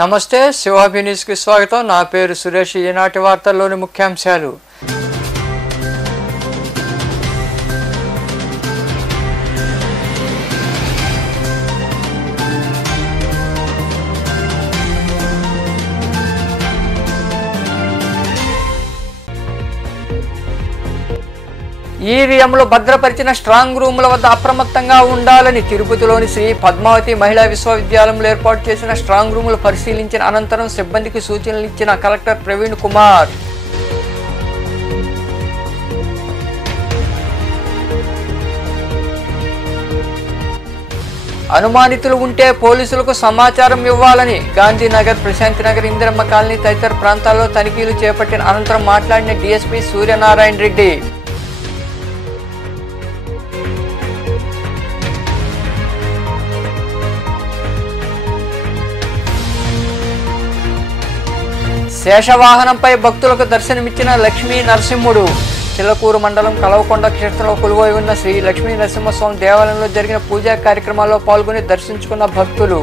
నమస్తే శివాభి న్యూస్కి స్వాగతం. నా పేరు సురేష్. ఈనాటి వార్తల్లోని ముఖ్యాంశాలు. ఈవీఎంలు భద్రపరిచిన స్ట్రాంగ్ రూముల వద్ద అప్రమత్తంగా ఉండాలని తిరుపతిలోని శ్రీ పద్మావతి మహిళా విశ్వవిద్యాలయంలో ఏర్పాటు చేసిన స్ట్రాంగ్ రూములు పరిశీలించిన అనంతరం సిబ్బందికి సూచనలు ఇచ్చిన కలెక్టర్ ప్రవీణ్ కుమార్. అనుమానితులు ఉంటే పోలీసులకు సమాచారం ఇవ్వాలని గాంధీనగర్, ప్రశాంతినగర్, ఇందిరమ్మ కాలనీ తదితర ప్రాంతాల్లో తనిఖీలు చేపట్టిన అనంతరం మాట్లాడిన డీఎస్పీ సూర్యనారాయణ రెడ్డి. శేషవాహనంపై భక్తులకు దర్శనమిచ్చిన లక్ష్మీ నరసింహుడు. చిల్లకూరు మండలం కలవకొండ క్షేత్రంలో కొలువై ఉన్న శ్రీ లక్ష్మీ నరసింహస్వామి దేవాలయంలో జరిగిన పూజా కార్యక్రమాల్లో పాల్గొని దర్శించుకున్న భక్తులు.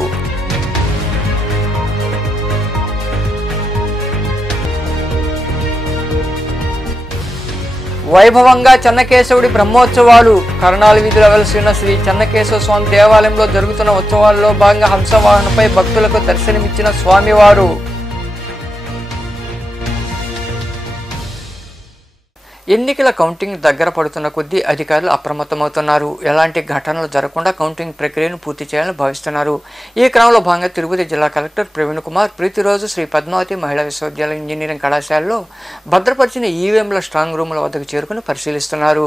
వైభవంగా చెన్నకేశవుడి బ్రహ్మోత్సవాలు. కరణాల వీధిలో వెలసి ఉన్న శ్రీ చెన్నకేశవ స్వామి దేవాలయంలో జరుగుతున్న ఉత్సవాల్లో భాగంగా హంసవాహనంపై భక్తులకు దర్శనమిచ్చిన స్వామివారు. ఎన్నికల కౌంటింగ్ దగ్గర పడుతున్న కొద్దీ అధికారులు అప్రమత్తమవుతున్నారు. ఎలాంటి ఘటనలు జరగకుండా కౌంటింగ్ ప్రక్రియను పూర్తి చేయాలని భావిస్తున్నారు. ఈ క్రమంలో భాగంగా తిరుపతి జిల్లా కలెక్టర్ ప్రవీణ్ కుమార్ ప్రతిరోజు శ్రీ పద్మావతి మహిళా విశ్వవిద్యాలయం ఇంజనీరింగ్ కళాశాలలో భద్రపరిచిన ఈవీఎంల స్ట్రాంగ్ రూముల వద్దకు చేరుకుని పరిశీలిస్తున్నారు.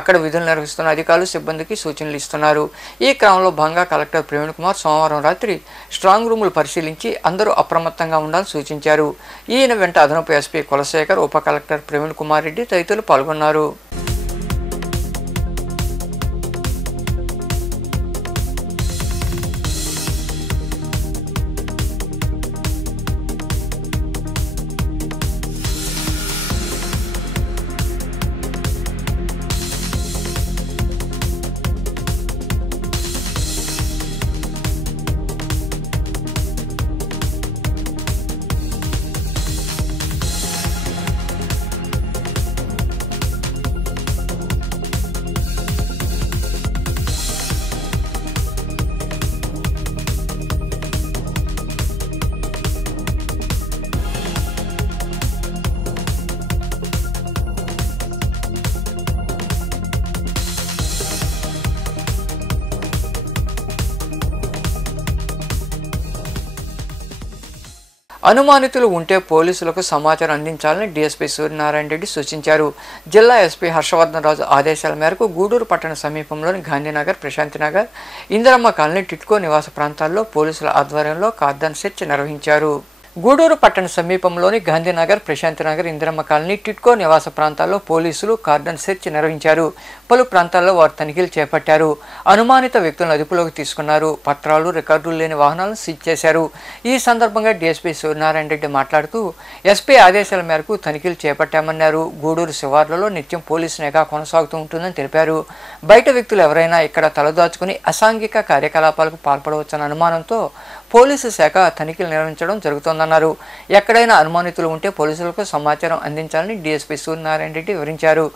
అక్కడ విధులు నిర్వహిస్తున్న అధికారులు సిబ్బందికి సూచనలు ఇస్తున్నారు. ఈ క్రమంలో భాగంగా కలెక్టర్ ప్రవీణ్ కుమార్ సోమవారం రాత్రి స్ట్రాంగ్ రూములు పరిశీలించి అందరూ అప్రమత్తంగా ఉండాలని సూచించారు. ఈయన వెంట అదనపు ఎస్పీ కులశేఖర్, ఉప కలెక్టర్ ప్రవీణ్ కుమార్ రెడ్డి తదితరులు పాల్గొన్నారు. అనుమానితులు ఉంటే పోలీసులకు సమాచారం అందించాలని డీఎస్పీ సూర్యనారాయణ రెడ్డి సూచించారు. జిల్లా ఎస్పీ హర్షవర్ధన్ రాజు ఆదేశాల మేరకు గూడూరు పట్టణ సమీపంలోని గాంధీనగర్, ప్రశాంతినగర్, ఇందిరమ్మ కాలనీ, టిట్కో నివాస ప్రాంతాల్లో పోలీసుల ఆధ్వర్యంలో కార్డన్ సెర్చ్ నిర్వహించారు. గూడూరు పట్టణ సమీపంలోని గాంధీనగర్, ప్రశాంతినగర్, ఇందిరమ్మ కాలనీ, టిట్కో నివాస ప్రాంతాల్లో పోలీసులు కార్డన్ సెర్చ్ నిర్వహించారు. పలు ప్రాంతాల్లో వారు తనిఖీలు చేపట్టారు. అనుమానిత వ్యక్తులను అదుపులోకి తీసుకున్నారు. పత్రాలు, రికార్డులు లేని వాహనాలను సీజ్ చేశారు. ఈ సందర్భంగా డీఎస్పీ సూర్యనారాయణ రెడ్డి మాట్లాడుతూ ఎస్పీ ఆదేశాల మేరకు తనిఖీలు చేపట్టామన్నారు. గూడూరు శివార్లలో నిత్యం పోలీసు నిఘా కొనసాగుతూ ఉంటుందని తెలిపారు. బయట వ్యక్తులు ఎవరైనా ఇక్కడ తలదాచుకుని అసాంఘిక కార్యకలాపాలకు పాల్పడవచ్చన్న అనుమానంతో పోలీసు శాఖ తనిఖీలు నిర్వహించడం జరుగుతోందన్నారు. ఎక్కడైనా అనుమానితులు ఉంటే పోలీసులకు సమాచారం అందించాలని డీఎస్పీ సూర్యనారాయణ రెడ్డి వివరించారు.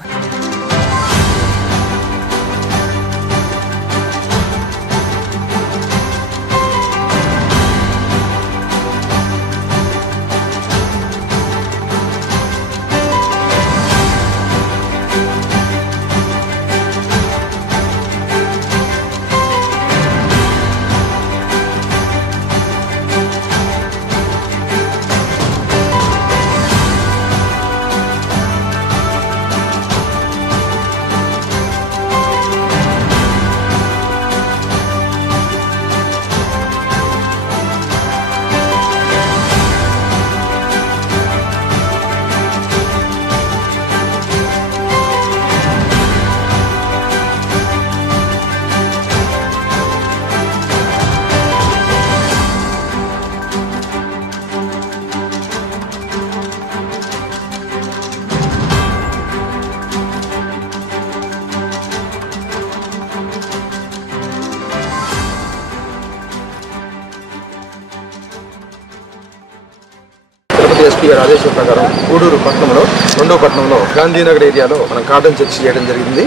జిల్లా ఎస్పీ గారి ఆదేశాల ప్రకారం గూడూరు పట్టణంలో 2వ పట్టణంలో గాంధీనగర్ ఏరియాలో మనం కార్డన్ చర్చ్ చేయడం జరిగింది.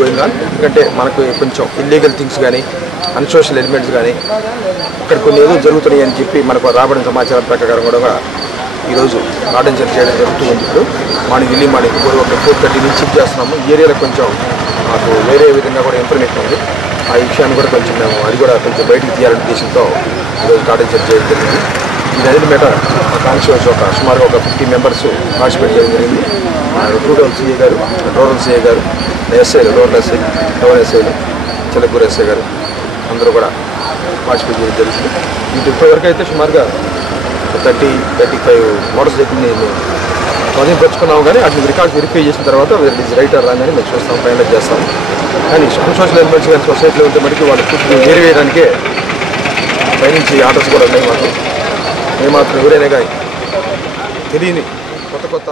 Going on. ఎందుకంటే మనకు కొంచెం ఇల్లీగల్ థింగ్స్ కానీ అన్సోషల్ ఎలిమెంట్స్ కానీ ఇక్కడ కొన్ని ఏదో జరుగుతున్నాయి అని చెప్పి మనకు రాబడిన సమాచారం ప్రకారం కూడా ఈరోజు కార్డన్ చర్చ్ చేయడం జరుగుతుంది. ఇప్పుడు మార్నింగ్ ఎర్లీ మార్నింగ్ 4:30 నుంచి చెక్ చేస్తున్నాము. ఈ ఏరియాలో కొంచెం మాకు వేరే విధంగా కూడా ఇన్ఫర్మేషన్ ఉంది. ఆ విషయాన్ని కూడా కొంచెం మేము అది కూడా కొంచెం బయటికి తీయాలనే ఉద్దేశంతో ఈరోజు కార్డన్ చర్చ్ చేయడం జరిగింది. ఈ నది మీద మా కాన్స్టిట్యూన్సీ సుమారుగా ఒక 50 మెంబర్స్ పార్టిసిపేట్ చేయడం జరిగింది. రూరల్ సిఏ గారు, రూరల్ సిఏ గారు, ఎస్ఐలు, రూరల్ ఎస్ఐ, టౌన్ ఎస్ఐలు, చిలకూరు ఎస్ఐ గారు అందరూ కూడా పార్టిసిపేట్ చేయడం జరుగుతుంది. ఇది ఇప్పటివరకు అయితే సుమారుగా 30-35 మోటార్ సైకిల్ని స్వాధీనపరుచుకున్నాము. కానీ వాటిని రికార్డ్స్ వెరిఫై చేసిన తర్వాత ఇస్ రైట్ ఆర్ రాంగ్ అని మేము చూస్తాం, ఫైనలైజ్ చేస్తాం. కానీ అన్సోషల్ ఎలిమెంట్స్ కానీ సొసైటీలో ఉంటే మటుకు వాళ్ళు పూర్తిగా వేయడానికే పైనుంచి ఆర్డర్స్ కూడా ఉన్నాయి. మాకు ఏమాత్రం ఎవరైనా కానీ తెలియని కొత్త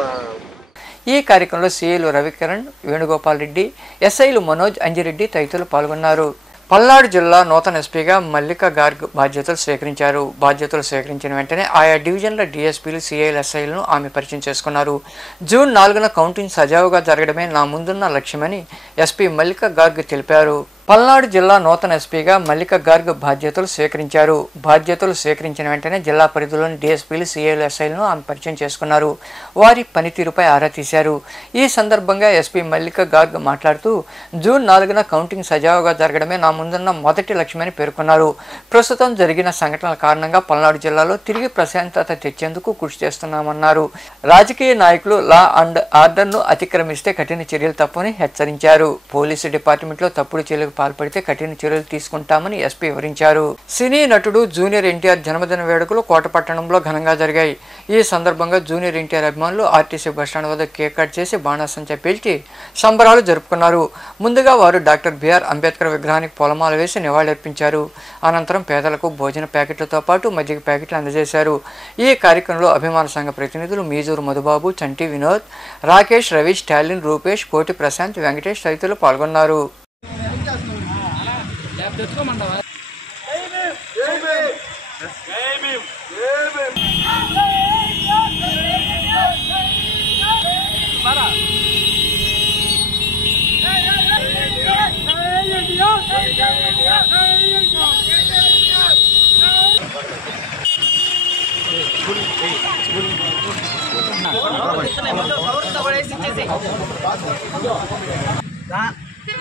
ఈ కార్యక్రమంలో సీఏలు రవికిరణ్, వేణుగోపాల్ రెడ్డి, ఎస్ఐలు మనోజ్, అంజిరెడ్డి తదితరులు పాల్గొన్నారు. పల్నాడు జిల్లా నూతన ఎస్పీగా మల్లికా గార్గ్ బాధ్యతలు స్వీకరించారు. బాధ్యతలు స్వీకరించిన వెంటనే ఆయా డివిజన్ల డీఎస్పీలు, సీఐలు, ఎస్ఐలను ఆమె పరిచయం చేసుకున్నారు. జూన్ 4న కౌంటింగ్ సజావుగా జరగడమే నా ముందున్న లక్ష్యమని ఎస్పీ మల్లికా గార్గ్ తెలిపారు. పల్నాడు జిల్లా నూతన ఎస్పీగా మల్లికా గార్గ్ బాధ్యతలు స్వీకరించారు. బాధ్యతలు స్వీకరించిన వెంటనే జిల్లా పరిధిలోని డీఎస్పీలు, సీఐలు, ఎస్ఐలను ఆమె పరిచయం చేసుకున్నారు. వారి పనితీరుపై ఆరా తీశారు. ఈ సందర్భంగా ఎస్పీ మల్లికా గార్గ్ మాట్లాడుతూ జూన్ 4న కౌంటింగ్ సజావుగా జరగడమే నా ముందున్న మొదటి లక్ష్యమని పేర్కొన్నారు. ప్రస్తుతం జరిగిన సంఘటనల కారణంగా పల్నాడు జిల్లాలో తిరిగి ప్రశాంతత తెచ్చేందుకు కృషి చేస్తున్నామన్నారు. రాజకీయ నాయకులు లా అండ్ ఆర్డర్ను అతిక్రమిస్తే కఠిన చర్యలు తప్పని హెచ్చరించారు. పోలీసు డిపార్ట్మెంట్లో తప్పుడు చర్యలకు పాల్పడితే కఠిన చర్యలు తీసుకుంటామని ఎస్పీ వివరించారు. సినీ నటుడు జూనియర్ ఎన్టీఆర్ జన్మదిన వేడుకలు కోటపట్టణంలో ఘనంగా జరిగాయి. ఈ సందర్భంగా జూనియర్ ఎన్టీఆర్ అభిమానులు ఆర్టీసీ బస్టాండ్ వద్ద కేక్ కట్ చేసి బాణాసంచా పేల్చి సంబరాలు జరుపుకున్నారు. ముందుగా వారు డాక్టర్ బిఆర్ అంబేద్కర్ విగ్రహానికి పూలమాల వేసి నివాళులర్పించారు. అనంతరం పేదలకు భోజన ప్యాకెట్లతో పాటు మజ్జిగ ప్యాకెట్లు అందజేశారు. ఈ కార్యక్రమంలో అభిమాన సంఘ ప్రతినిధులు మీజూరు మధుబాబు, చంటి వినోద్, రాకేష్, రవి, స్టాలిన్, రూపేష్, కోటి ప్రశాంత్, వెంకటేష్ తదితరులు పాల్గొన్నారు.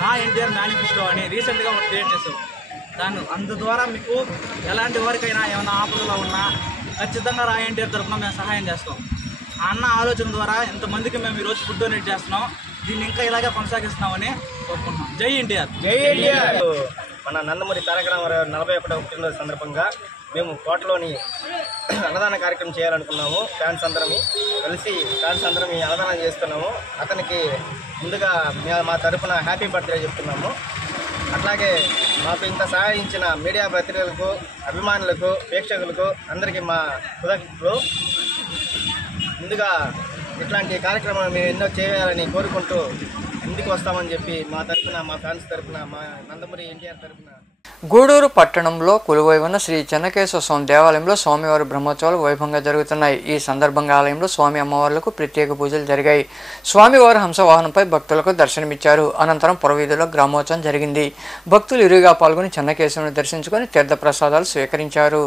నా ఎన్టీఆర్ మేనిఫెస్టో అని రీసెంట్గా ఒకటి క్రియేట్ చేసాం. దాన్ని అందు ద్వారా మీకు ఎలాంటి వారికైనా ఏమైనా ఆపదలో ఉన్నా ఖచ్చితంగా రా ఎన్టీఆర్ తరఫున మేము సహాయం చేస్తాం. ఆ అన్న ఆలోచన ద్వారా ఎంతమందికి మేము ఈరోజు ఫుడ్ డొనేట్ చేస్తున్నాం. దీన్ని ఇంకా ఇలాగే కొనసాగిస్తున్నామని కోరుకుంటున్నాం. జై ఎన్టీఆర్, జై ఎన్టీఆర్. మన నందమూరి తారక రామారావు 41వ పుట్టినరోజు సందర్భంగా మేము కోటలోని అన్నదాన కార్యక్రమం చేయాలనుకున్నాము. ఫ్యాన్స్ అందరం కలిసి ఈ అన్నదానం చేస్తున్నాము. అతనికి ముందుగా మా తరఫున హ్యాపీ బర్త్డే చెప్తున్నాము. అట్లాగే మాకు ఇంత సహాయించిన మీడియా ప్రతినిధులకు, అభిమానులకు, ప్రేక్షకులకు అందరికీ మా కృతజ్ఞతలు. ముందుగా ఇట్లాంటి కార్యక్రమాలు మేము ఎన్నో చేయాలని కోరుకుంటూ ముందుకు వస్తామని చెప్పి మా తరఫున, మా ఫ్యాన్స్ తరఫున, మా నందమూరి ఎన్టీఆర్ తరఫున. గూడూరు పట్టణంలో కొలువై ఉన్న శ్రీ చెన్నకేశవ స్వామి దేవాలయంలో స్వామివారి బ్రహ్మోత్సవాలు వైభవంగా జరుగుతున్నాయి. ఈ సందర్భంగా ఆలయంలో స్వామి అమ్మవార్లకు ప్రత్యేక పూజలు జరిగాయి. స్వామివారు హంసవాహనంపై భక్తులకు దర్శనమిచ్చారు. అనంతరం పురవీధిలో గ్రామోత్సవం జరిగింది. భక్తులు ఇరుగా పాల్గొని చెన్నకేశవుని దర్శించుకొని తీర్థ ప్రసాదాలు స్వీకరించారు.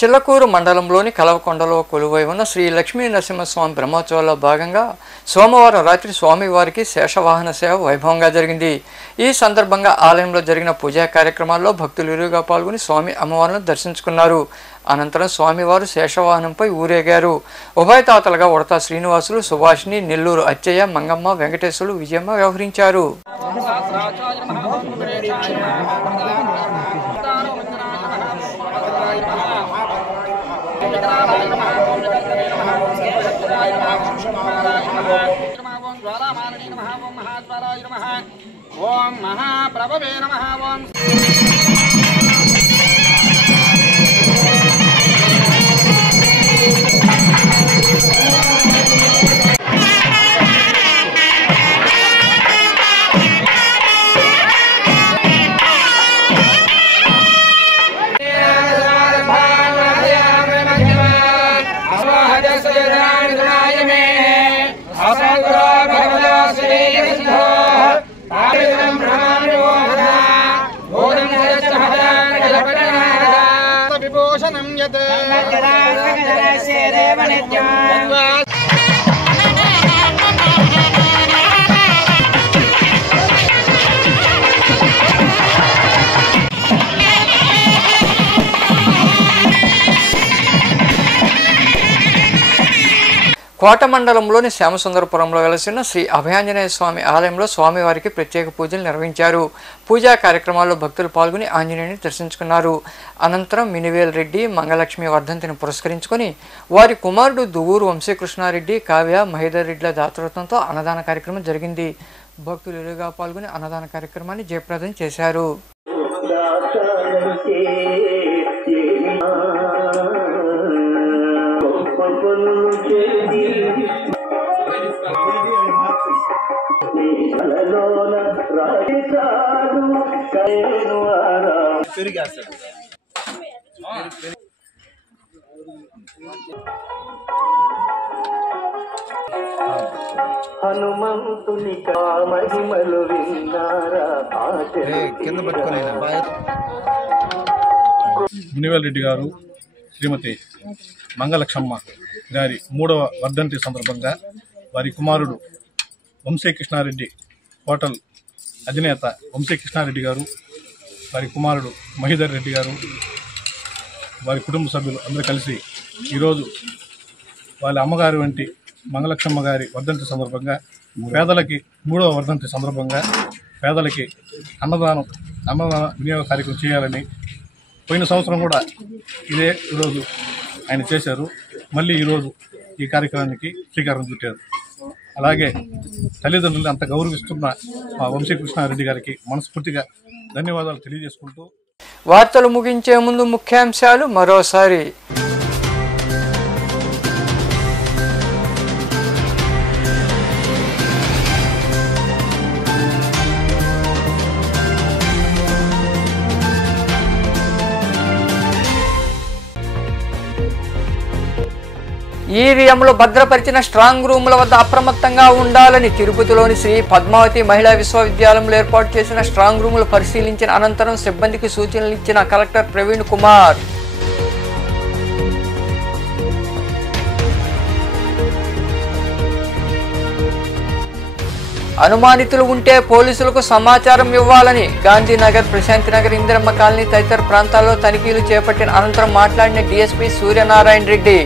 చిల్లకూరు మండలంలోని కలవకొండలో కొలువై ఉన్న శ్రీ లక్ష్మీ నరసింహస్వామి బ్రహ్మోత్సవాల్లో భాగంగా సోమవారం రాత్రి స్వామివారికి శేషవాహన సేవ వైభవంగా జరిగింది. ఈ సందర్భంగా ఆలయంలో జరిగిన పూజా కార్యక్రమాల్లో భక్తులు ఇరువుగా పాల్గొని స్వామి అమ్మవారిని దర్శించుకున్నారు. అనంతరం స్వామివారు శేషవాహనంపై ఊరేగారు. ఉభయతాతలుగా ఉడతా శ్రీనివాసులు, సుభాషిణి, నెల్లూరు అచ్చయ్య, మంగమ్మ, వెంకటేశ్వరులు, విజయమ్మ వ్యవహరించారు. ఓం మహాప్రభవే నమః. ఓం విభూషణం యత్ కోట మండలంలోని శ్యామసుందరపురంలో వెలసిన శ్రీ అభయాంజనేయ స్వామి ఆలయంలో స్వామివారికి ప్రత్యేక పూజలు నిర్వహించారు. పూజా కార్యక్రమాల్లో భక్తులు పాల్గొని ఆంజనేయుని దర్శించుకున్నారు. అనంతరం మినివేల్ రెడ్డి మంగళలక్ష్మి వర్ధంతిని పురస్కరించుకొని వారి కుమారుడు దువ్వూరు వంశీకృష్ణారెడ్డి, కావ్య, మహేదర్ రెడ్డిల దాతృత్వంతో అన్నదాన కార్యక్రమం జరిగింది. భక్తులు ఇరువుగా పాల్గొని అన్నదాన కార్యక్రమాన్ని జయప్రదం చేశారు. హనుమంతుని మహిమలు విన్నారా? మునివేల్ రెడ్డి గారు శ్రీమతి మంగళలక్ష్మ గారి 3వ వర్ధంతి సందర్భంగా వారి కుమారుడు వంశీకృష్ణారెడ్డి, హోటల్ అధినేత వంశీకృష్ణారెడ్డి గారు, వారి కుమారుడు మహేదర్ రెడ్డి గారు, వారి కుటుంబ సభ్యులు అందరూ కలిసి ఈరోజు వాళ్ళ అమ్మగారి వంటి మంగళలక్ష్మ గారి వర్ధంతి సందర్భంగా పేదలకి 3వ వర్ధంతి సందర్భంగా పేదలకి అన్నదాన వినియోగ కార్యక్రమం చేయాలని పోయిన సంవత్సరం కూడా ఇదే ఈరోజు ఆయన చేశారు. మళ్ళీ ఈరోజు ఈ కార్యక్రమానికి శ్రీకారం చుట్టారు. అలాగే తల్లిదండ్రులు అంత గౌరవిస్తున్న మా వంశీకృష్ణారెడ్డి గారికి మనస్ఫూర్తిగా ధన్యవాదాలు తెలియజేసుకుంటూ వార్తలు ముగించే ముందు ముఖ్యాంశాలు మరోసారి. ఈవీఎంలు భద్రపరిచిన స్ట్రాంగ్ రూముల వద్ద అప్రమత్తంగా ఉండాలని తిరుపతిలోని శ్రీ పద్మావతి మహిళా విశ్వవిద్యాలయంలో ఏర్పాటు చేసిన స్ట్రాంగ్ రూములు పరిశీలించిన అనంతరం సిబ్బందికి సూచనలు ఇచ్చిన కలెక్టర్ ప్రవీణ్ కుమార్. అనుమానితులు ఉంటే పోలీసులకు సమాచారం ఇవ్వాలని గాంధీనగర్, ప్రశాంతినగర్, ఇందిరమ్మ కాలనీ తదితర ప్రాంతాల్లో తనిఖీలు చేపట్టిన అనంతరం మాట్లాడిన డీఎస్పీ సూర్యనారాయణ రెడ్డి.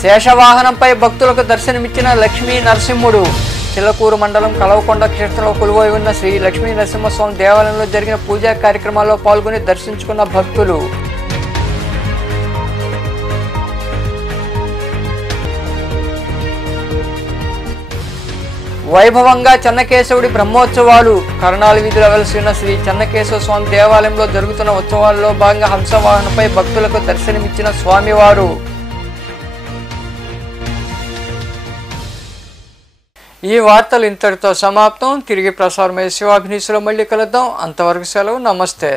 శేషవాహనంపై భక్తులకు దర్శనమిచ్చిన లక్ష్మీ నరసింహుడు. చిల్లకూరు మండలం కలవకొండ క్షేత్రంలో కొలువై ఉన్న శ్రీ లక్ష్మీ నరసింహస్వామి దేవాలయంలో జరిగిన పూజా కార్యక్రమాల్లో పాల్గొని దర్శించుకున్న భక్తులు. వైభవంగా చెన్నకేశవుడి బ్రహ్మోత్సవాలు. కర్ణాల వీధిలో వెలసి ఉన్న శ్రీ చెన్నకేశవ స్వామి దేవాలయంలో జరుగుతున్న ఉత్సవాల్లో భాగంగా హంసవాహనంపై భక్తులకు దర్శనమిచ్చిన స్వామివారు. ఈ వార్తలు ఇంతటితో సమాప్తం. తిరిగి ప్రసారమయ్యే శివాభినీసులో మళ్ళీ కలుద్దాం. అంతవరకు సెలవు. నమస్తే.